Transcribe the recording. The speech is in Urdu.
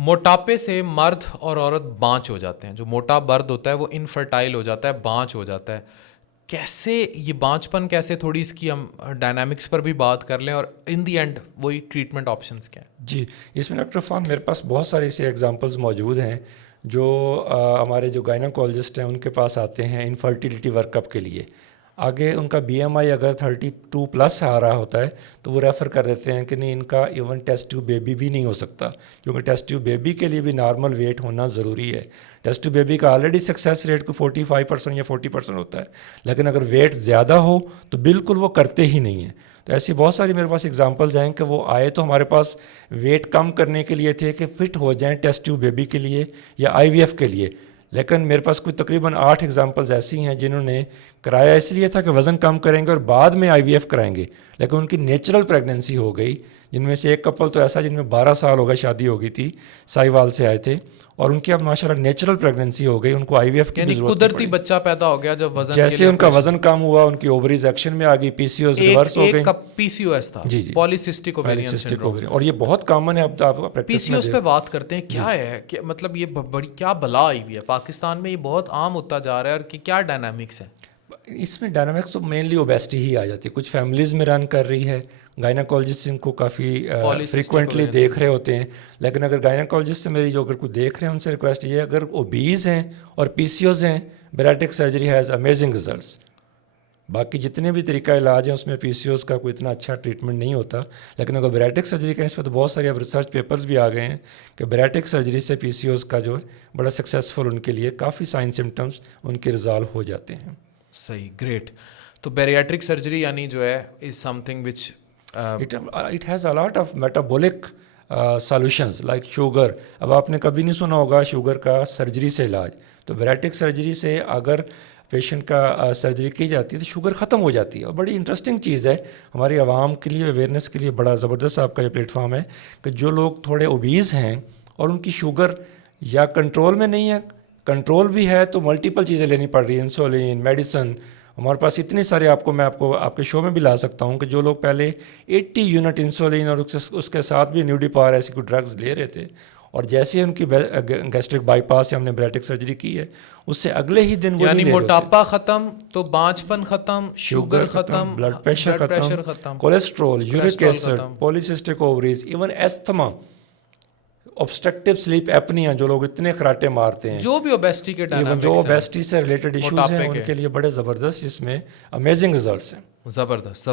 موٹاپے سے مرد اور عورت بانچ ہو جاتے ہیں. جو موٹا مرد ہوتا ہے وہ انفرٹائل ہو جاتا ہے, بانچ ہو جاتا ہے. کیسے یہ بانچ پن کیسے, تھوڑی اس کی ہم ڈائنامکس پر بھی بات کر لیں, اور ان دی اینڈ وہی ٹریٹمنٹ آپشنس کیا ہیں؟ جی اس میں ڈاکٹر عرفان میرے پاس بہت سارے ایسے ایگزامپلز موجود ہیں جو ہمارے جو گائناکالوجسٹ ہیں ان کے پاس آتے ہیں انفرٹیلیٹی ورک اپ کے لیے. آگے ان کا بی ایم آئی اگر 32+ آ رہا ہوتا ہے تو وہ ریفر کر دیتے ہیں کہ نہیں ان کا ایون ٹیسٹ ٹیوب بیبی بھی نہیں ہو سکتا, کیونکہ ٹیسٹ ٹیوب بیبی کے لیے بھی نارمل ویٹ ہونا ضروری ہے. ٹیسٹ ٹیوب بیبی کا آلریڈی سکسیس ریٹ کو 45% یا 40% ہوتا ہے, لیکن اگر ویٹ زیادہ ہو تو بالکل وہ کرتے ہی نہیں ہیں. تو ایسی بہت ساری میرے پاس ایگزامپلز ہیں کہ وہ آئے تو ہمارے پاس ویٹ کم کرنے کے لیے تھے کہ فٹ ہو جائیں ٹیسٹ ٹیوب بیبی کے لیے یا آئی وی ایف کے لیے, لیکن میرے پاس کوئی تقریباً 8 ایگزامپلز ایسی ہیں جنہوں نے کرایا اس لیے تھا کہ وزن کم کریں گے اور بعد میں آئی وی ایف کرائیں گے, لیکن ان کی نیچرل پریگننسی ہو گئی. جن میں سے ایک کپل تو ایسا جن میں 12 سال ہو گئے شادی ہو گئی تھی, سائیوال سے آئے تھے, اور ان کی اب ماشاءاللہ نیچرل پریگننسی ہو گئی, ان کو آئی وی ایف کی بھی ضرورت نہیں قدرتی پڑی. بچہ پیدا ہو گیا جب وزن جیسے ان کا وزن کم ہوا ان کی اووریز ایکشن میں آ گئی, پی سی اوز ریورس ہو گئی. پی سی او ایس تھا, جی جی پالیسسٹک اوویرین سنڈروم, اور یہ بہت کامن ہے. اب آپ پی سی اوز پہ بات کرتے ہیں. کیا ہے کہ مطلب یہ بڑی کیا بلا آئی ہوئی ہے پاکستان میں, یہ بہت عام ہوتا جا رہا ہے, اور کہ کیا ڈائنامکس ہے اس میں؟ ڈائنامکس تو مینلی اوبیسٹی ہی آ جاتی ہے. کچھ فیملیز میں رن کر رہی ہے, گائناکالوجسٹ ان کو کافی فریکوینٹلی دیکھ رہے ہوتے ہیں, لیکن اگر گائناکالوجسٹ سے میری جو اگر کوئی دیکھ رہے ہیں ان سے ریکویسٹ یہ ہے اگر اوبیز ہیں اور پی سی اوز ہیں, بیراٹک سرجری ہیز امیزنگ ریزلٹس. باقی جتنے بھی طریقہ علاج ہیں اس میں پی سی اوز کا کوئی اتنا اچھا ٹریٹمنٹ نہیں ہوتا, لیکن اگر بیراٹک سرجری کا اس پہ تو بہت سارے اب ریسرچ پیپرز بھی آ گئے ہیں کہ بیراٹک سرجری سے پی سی اوز کا جو ہے بڑا سکسیزفل ان کے لیے کافی سائن سمٹمس ان کے ریزالو ہو جاتے ہیں. صحیح, گریٹ. تو بیریاٹرک سرجری یعنی جو ہے is something which it has a lot of metabolic solutions like sugar. اب آپ نے کبھی نہیں سنا ہوگا شوگر کا سرجری سے علاج, تو بیراٹک سرجری سے اگر پیشنٹ کا سرجری کی جاتی ہے تو شوگر ختم ہو جاتی ہے. اور بڑی انٹرسٹنگ چیز ہے ہماری عوام کے لیے, اویئرنیس کے لیے بڑا زبردست آپ کا یہ پلیٹ فارم ہے کہ جو لوگ تھوڑے اوبیز ہیں اور ان کی شوگر یا کنٹرول میں نہیں ہے, کنٹرول بھی ہے تو ملٹیپل چیزیں لینی پڑ رہی ہیں, انسولین, میڈیسن. ہمارے پاس اتنے سارے میں آپ کو آپ کے شو میں بھی لا سکتا ہوں کہ جو لوگ پہلے 80 یونٹ انسولین اور اس کے ساتھ بھی نیوڈیپار ایسی کوئی ڈرگز لے رہے تھے, اور جیسے ہی ان کی گیسٹرک بائی پاس یا ہم نے بیراٹک سرجری کی ہے اس سے اگلے ہی دن وہ یعنی موٹاپا ختم تو بانچ پن ختم, شوگر ختم, بلڈ پریشر ختم, cholesterol, uric acid, polycystic ovaries, even asthma, obstructive sleep apnea جو لوگ اتنے خراٹے مارتے ہیں, جو بھی اوبیسٹی کے ڈائنامکس جو اوبیسٹی سے ریلیٹڈ ایشوز ہیں ان کے لیے بڑے زبردست اس میں امیزنگ ریزلٹس ہیں. زبردست.